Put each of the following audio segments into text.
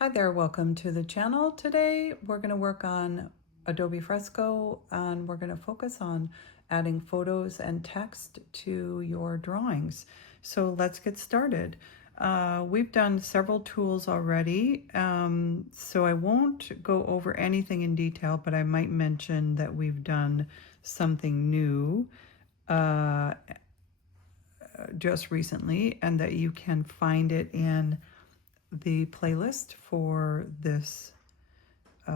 Hi there, welcome to the channel. Today we're going to work on Adobe Fresco and we're going to focus on adding photos and text to your drawings. So let's get started. We've done several tools already, so I won't go over anything in detail, but I might mention that we've done something new just recently and that you can find it in the playlist for this. We're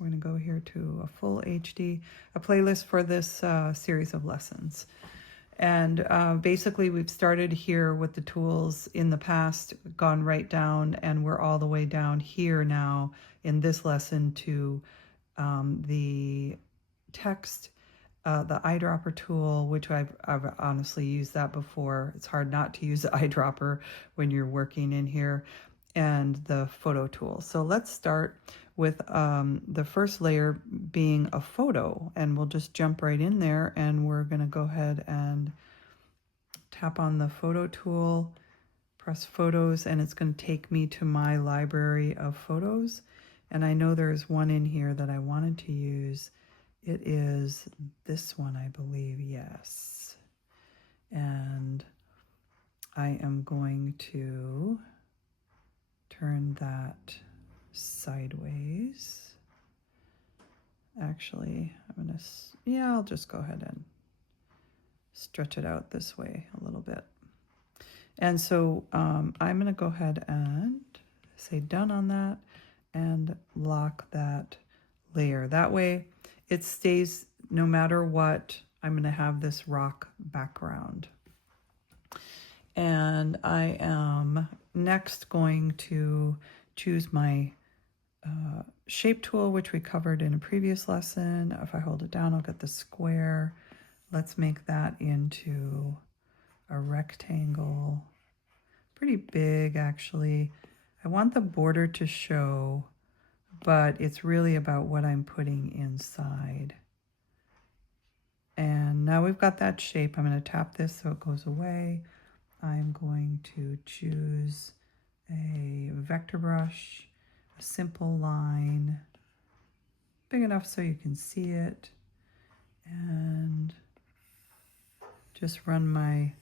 going to go here to a full HD, a playlist for this series of lessons. And basically we've started here with the tools in the past, gone right down, and we're all the way down here now in this lesson to the text, the eyedropper tool, which I've honestly used that before. It's hard not to use the eyedropper when you're working in here, and the photo tool. So let's start with the first layer being a photo, and we'll just jump right in there, and we're going to go ahead and tap on the photo tool, press photos, and it's going to take me to my library of photos. And I know there's one in here that I wanted to use. It is this one, I believe, yes. And I am going to turn that sideways. Actually, I'll just go ahead and stretch it out this way a little bit. And so I'm going to go ahead and say done on that and lock that layer. That way it stays no matter what. I'm going to have this rock background. And I am next going to choose my shape tool, which we covered in a previous lesson. If I hold it down, I'll get the square. Let's make that into a rectangle. Pretty big, actually. I want the border to show, but it's really about what I'm putting inside. And now we've got that shape. I'm going to tap this so it goes away. I'm going to choose a vector brush, a simple line, big enough so you can see it, and just run my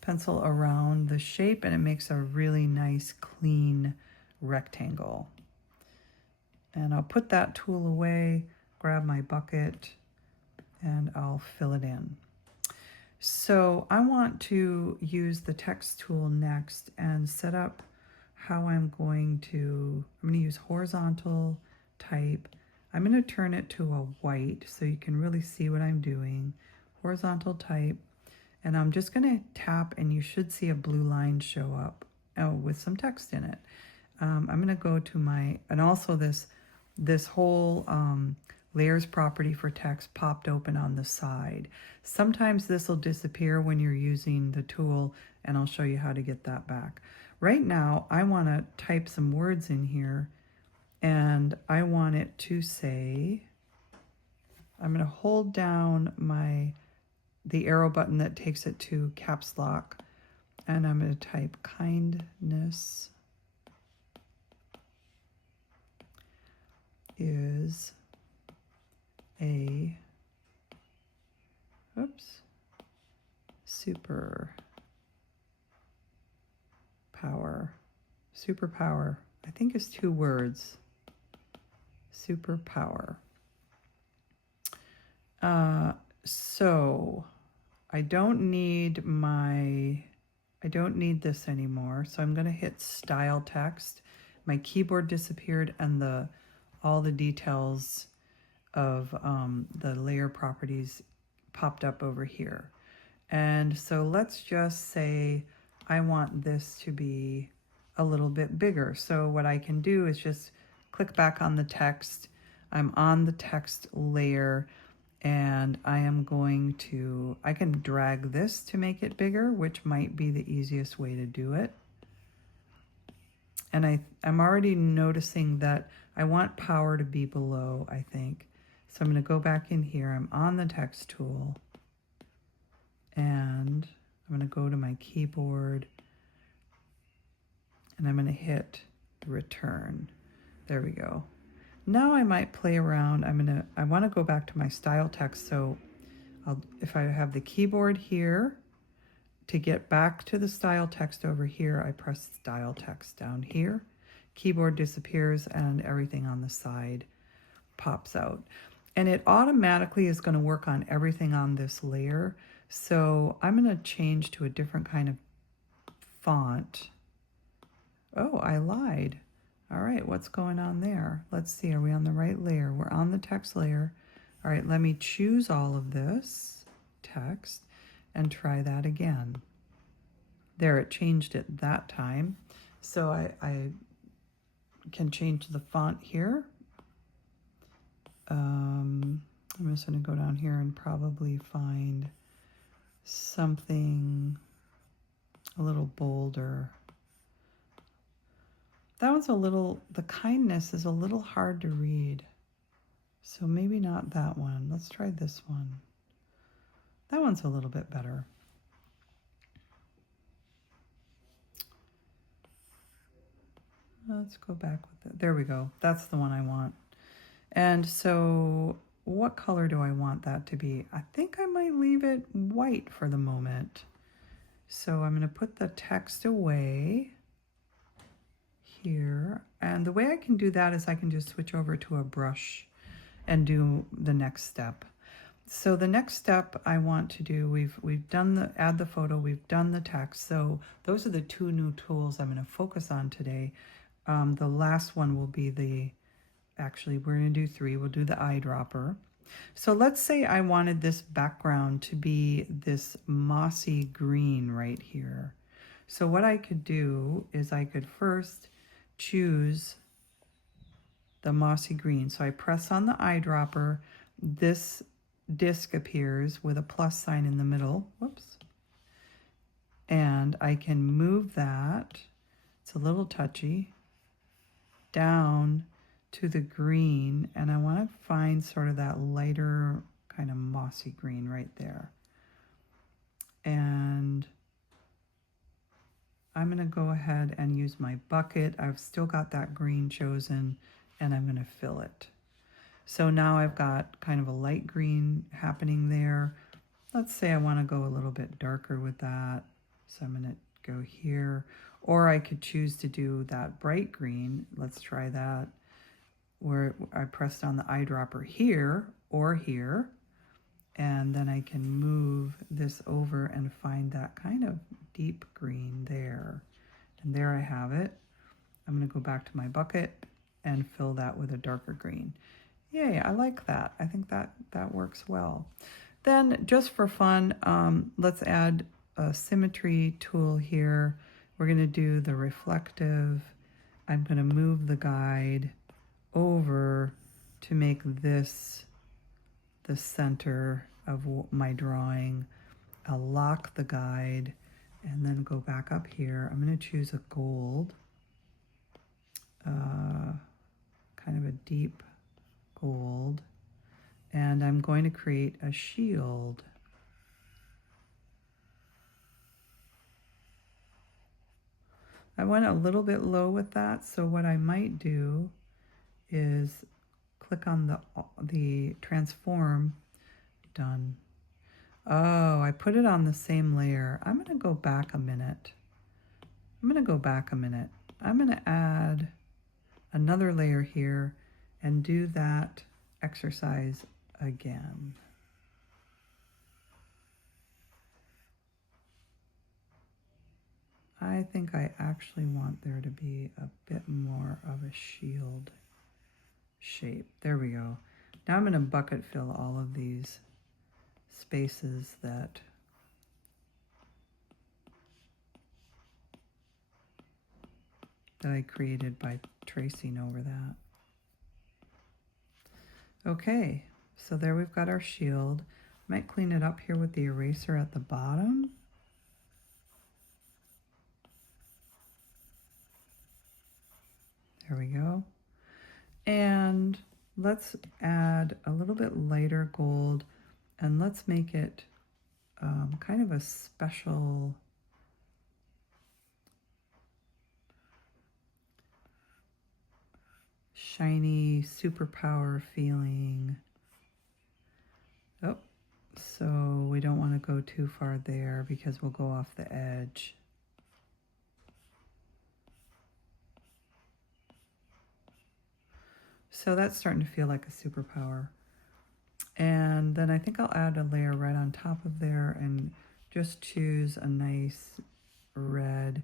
pencil around the shape, and it makes a really nice, clean rectangle. And I'll put that tool away, grab my bucket, and I'll fill it in. So I want to use the text tool next and set up how I'm going to use horizontal type. I'm going to turn it to a white so you can really see what I'm doing. Horizontal type. And I'm just going to tap, and you should see a blue line show up with some text in it. I'm going to go to my, and also this whole layers property for text popped open on the side. Sometimes this will disappear when you're using the tool, and I'll show you how to get that back. Right now, I want to type some words in here, and I want it to say, I'm going to hold down the arrow button that takes it to caps lock, and I'm going to type kindness is a superpower, I think is 2 words, superpower. So I don't need this anymore, so I'm going to hit style text. My keyboard disappeared, and all the details of the layer properties popped up over here. And so let's just say I want this to be a little bit bigger. So what I can do is just click back on the text. I'm on the text layer, and I can drag this to make it bigger, which might be the easiest way to do it. And I'm already noticing that I want power to be below, I think. So I'm going to go back in here. I'm on the text tool, and I'm going to go to my keyboard, and I'm going to hit return. There we go. Now I might play around. I want to go back to my style text. So if I have the keyboard here, to get back to the style text over here, I press style text down here. Keyboard disappears and everything on the side pops out. And it automatically is going to work on everything on this layer. So I'm going to change to a different kind of font. Oh, I lied. All right, what's going on there? Let's see, are we on the right layer? We're on the text layer. All right, let me choose all of this text and try that again. There, it changed it that time. So I can change the font here. I'm just going to go down here and probably find something a little bolder. That one's a little, the kindness is a little hard to read. So maybe not that one. Let's try this one. That one's a little bit better. Let's go back with it. There we go. That's the one I want. And so what color do I want that to be? I think I might leave it white for the moment. So I'm going to put the text away here. And the way I can do that is I can just switch over to a brush and do the next step. So the next step I want to do, we've done the add the photo, we've done the text. So those are the two new tools I'm going to focus on today. The last one will be actually we're going to do three. We'll do the eyedropper. So let's say I wanted this background to be this mossy green right here. So what I could do is I could first choose the mossy green. So I press on the eyedropper. This disc appears with a plus sign in the middle. Whoops. And I can move that. It's a little touchy. Down to the green, and I want to find sort of that lighter kind of mossy green right there. And I'm going to go ahead and use my bucket. I've still got that green chosen, and I'm going to fill it. So now I've got kind of a light green happening there. Let's say I want to go a little bit darker with that. So I'm going to go here. Or I could choose to do that bright green. Let's try that. Where I pressed on the eyedropper here or here. And then I can move this over and find that kind of deep green there. And there I have it. I'm going to go back to my bucket and fill that with a darker green. Yay, I like that. I think that works well. Then just for fun, let's add a symmetry tool here. We're going to do the reflective. I'm going to move the guide over to make this the center of my drawing. I'll lock the guide and then go back up here. I'm going to choose a gold, kind of a deep gold, and I'm going to create a shield. I went a little bit low with that, so what I might do is click on the transform. Done. Oh, I put it on the same layer. I'm going to go back a minute. I'm going to add another layer here and do that exercise again. I think I actually want there to be a bit more of a shield shape. There we go. Now I'm going to bucket fill all of these spaces that I created by tracing over that. Okay, so there we've got our shield. Might clean it up here with the eraser at the bottom. There we go. And let's add a little bit lighter gold, and let's make it kind of a special shiny superpower feeling. Oh, so we don't want to go too far there because we'll go off the edge. So that's starting to feel like a superpower. And then I think I'll add a layer right on top of there and just choose a nice red,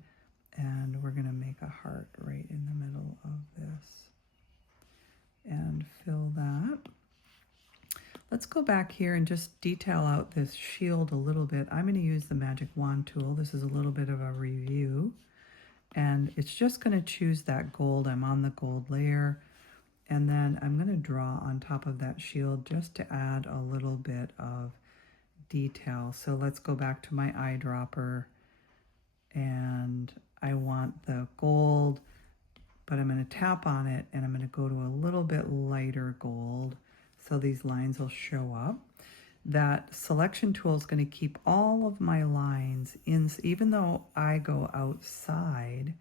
and we're going to make a heart right in the middle of this and fill that. Let's go back here and just detail out this shield a little bit. I'm going to use the magic wand tool. This is a little bit of a review, and it's just going to choose that gold. I'm on the gold layer, and then I'm going to draw on top of that shield just to add a little bit of detail. So let's go back to my eyedropper, and I want the gold, but I'm going to tap on it and I'm going to go to a little bit lighter gold so these lines will show up. That selection tool is going to keep all of my lines in, even though I go outside,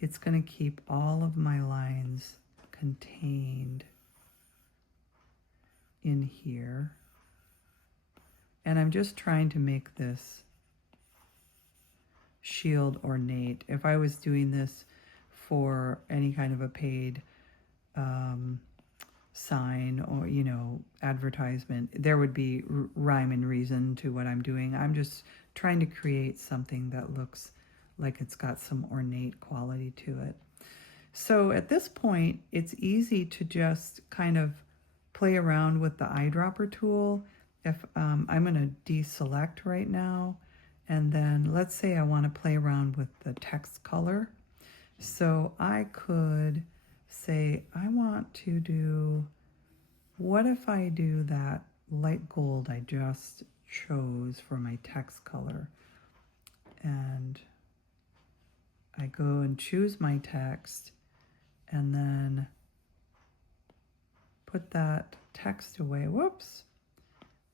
it's going to keep all of my lines contained in here. And I'm just trying to make this shield ornate. If I was doing this for any kind of a paid sign or, you know, advertisement, there would be rhyme and reason to what I'm doing. I'm just trying to create something that looks like it's got some ornate quality to it. So at this point, it's easy to just kind of play around with the eyedropper tool. If I'm going to deselect right now, and then let's say I want to play around with the text color. So I could say, I want to do, what if I do that light gold I just chose for my text color? And I go and choose my text, and then put that text away. Whoops.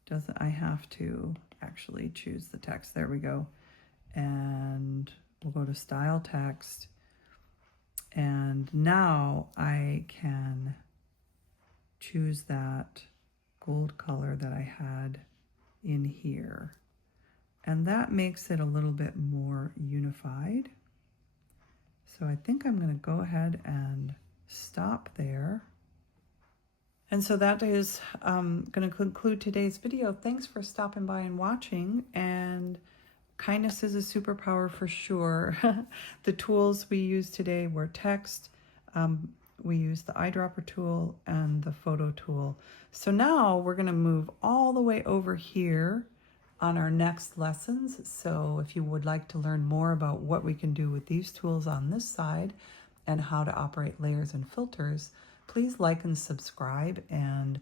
Doesn't, I have to actually choose the text. There we go. And we'll go to style text. And now I can choose that gold color that I had in here. And that makes it a little bit more unified. So I think I'm going to go ahead and stop there. And so that is going to conclude today's video. Thanks for stopping by and watching. And kindness is a superpower for sure. The tools we used today were text. We used the eyedropper tool and the photo tool. So now we're going to move all the way over here on our next lessons. So if you would like to learn more about what we can do with these tools on this side and how to operate layers and filters, please like and subscribe, and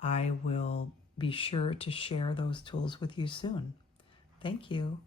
I will be sure to share those tools with you soon. Thank you.